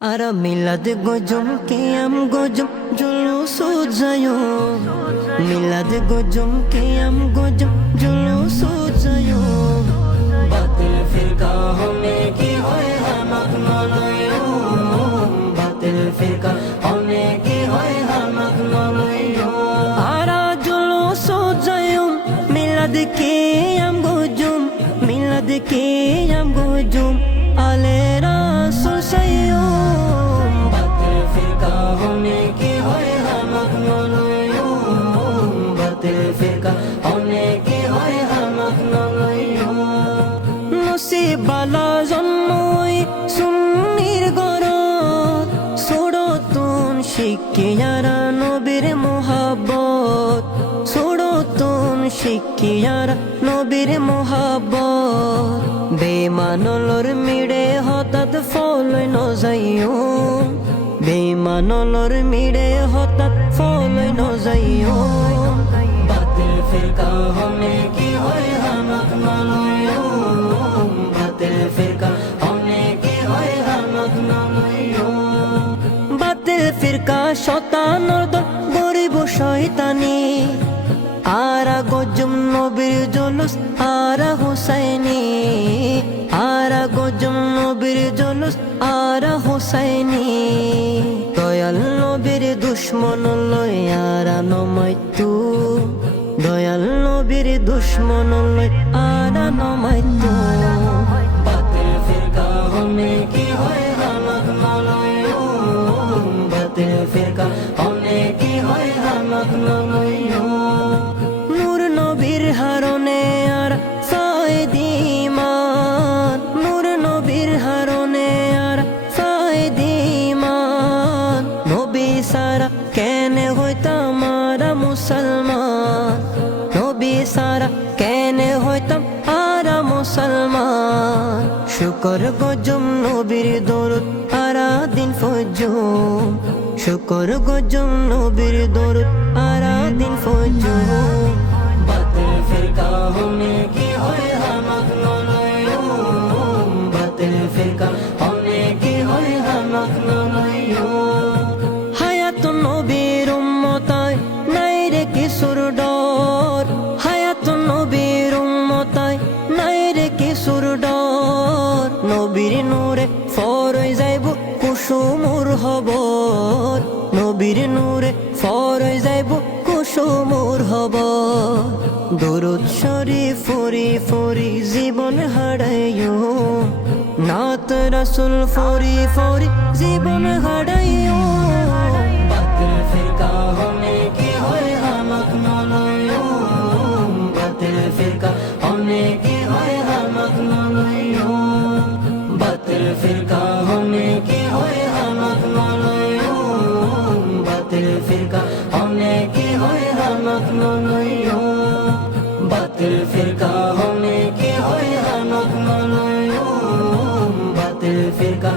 Ara milad gojum qiyam gojum julus jayo milad gojum qiyam gojum julus jayo batil firqa hone ki hoy hamak nalayo batil firqa hone ki hoy hamak nalayo ara julus jayo milad qiyam gojum ale rasul sayo বালা জন্মই সুন্নির গরত সোড়তুন শিকিয়ারা নবীর মোহাব্বত সোড়তুন শিকিয়ারা নবীর মোহাব্বত বেমানলর মিড়ে হঠাৎ ফলই নজাইও বেমানলর মিড়ে হঠাৎ ফলই নজাইও বাতিল ফিরকা হনে কি হয় হামাক নলয়ো বাতিল ফিরকা হনে কি হয় হামাক নলয়ো বাতিল ফিরকা শতানর দল গরিব শয়তানি আরা গজম নবীর জলুস আরা হুসাইনি আরা গজম নবীর জলুস আরা হুসাইনি দয়াল নবীর দুশ্মন লয় আরা নমাইতু দয়াল নবীর দুশ্মন লয় আরা নমাইতু বাতিল ফিরকা হনে কি হয় হামাক নলয়ো বাতিল ফিরকা হনে কি হয় হামাক নলয়ো নূর নবীর হারনে আর ফায়দিমান নূর নবীর হারনে আর ফায়দিমান নবী সারা কেনে হইতাম আরা মুসলমান নবী সারা কেনে হইতাম আরা মুসলমান শুকর গজম নবীর দরুদ আরা দিন ফজুম শুকর গজম নবীর দরুদ আরা দিন ফজুম বাতিল ফিরকা হনে কি হয় হামাক নলয়ো বাতিল ফিরকা হনে কি হয় হামাক নলয়ো হায়াত নবীর উম্মতায় নাই রে কিশোর ডর হায়াত নবীর উম্মতায় নাই রে কিশোর ডর নবীর নূরে ফরই যাইব কুসুমুর হবর নবীর নূরে ফরই যাইব কুসুমুর হবর দরুদ শরীফ ফরি ফরি জীবন হারাইও নাত রাসূল ফরি ফরি জীবন হারাইও বাতিল ফিরকা হনে কি হয় হামাক নলয়ো বাতিল ফিরকা হনে কি হয় হামাক নলয়ো বাতিল ফিরকা হনে কি হয় হামাক নলয়ো বাতিল ফিরকা হনে কি হয় হামাক নলয়ো বাতিল ফিরকা হনে কি হয় হামাক নলয়ো বাতিল ফিরকা